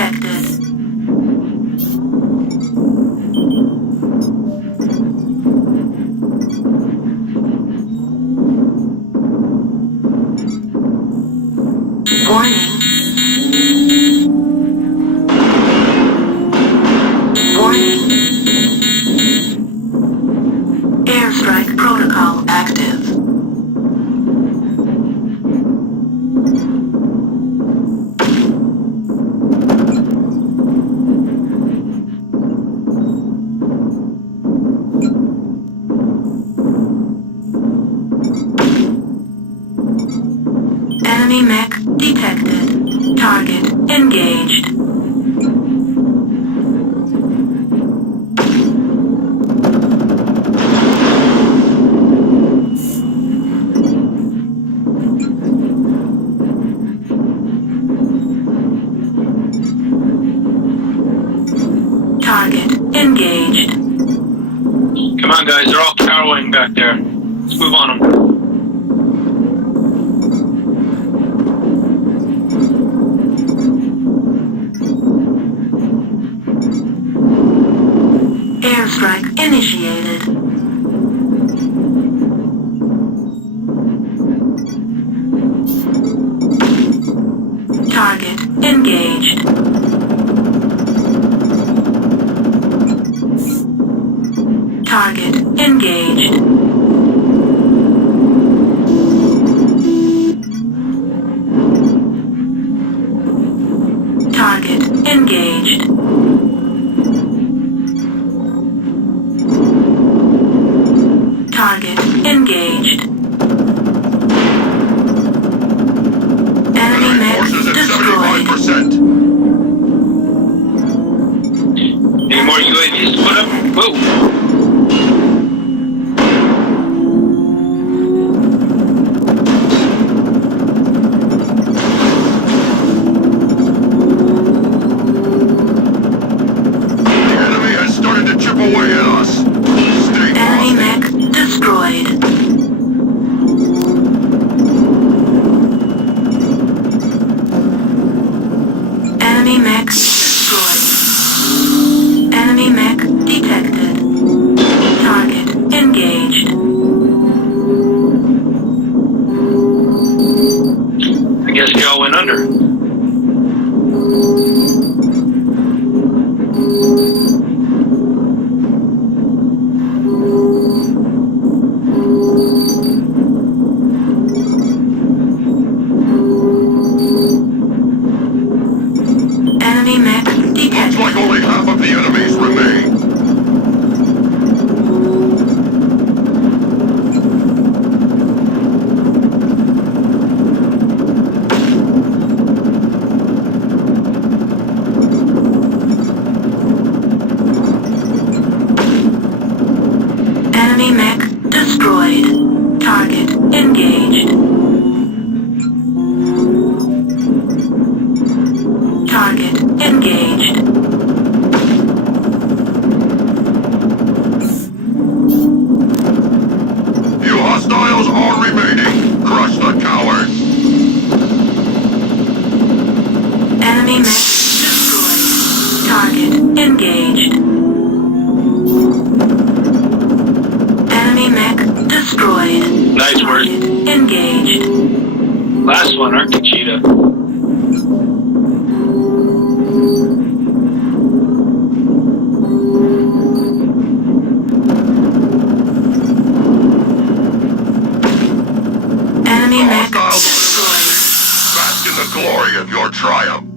detected. Warning. Warning. Airstrike protocol active. Enemy mech detected. Target engaged. Target engaged. Come on, guys, they're all cowering back there. Let's move on them. Airstrike initiated. Target engaged. Target engaged. Target engaged. Target engaged. Enemy mech Forces at destroyed. 75%. Any more UAVs to put up? Whoa! The enemy has started to chip away at us. Stay Enemy frosty. mech destroyed. Enemy mech destroyed. Enemy mech detected. Target engaged. I guess we all went under. Enemy mech Looks detected. like only half of the enemies remain. Enemy mech destroyed. Target engaged. Target engaged. Few hostiles are remaining. Crush the cowards. Enemy mech destroyed. Target engaged. Enemy mech destroyed. Nice work. Target engaged. Last one, Arctic Cheetah. Enemy mech Hostiles destroyed. bask in the glory of your triumph.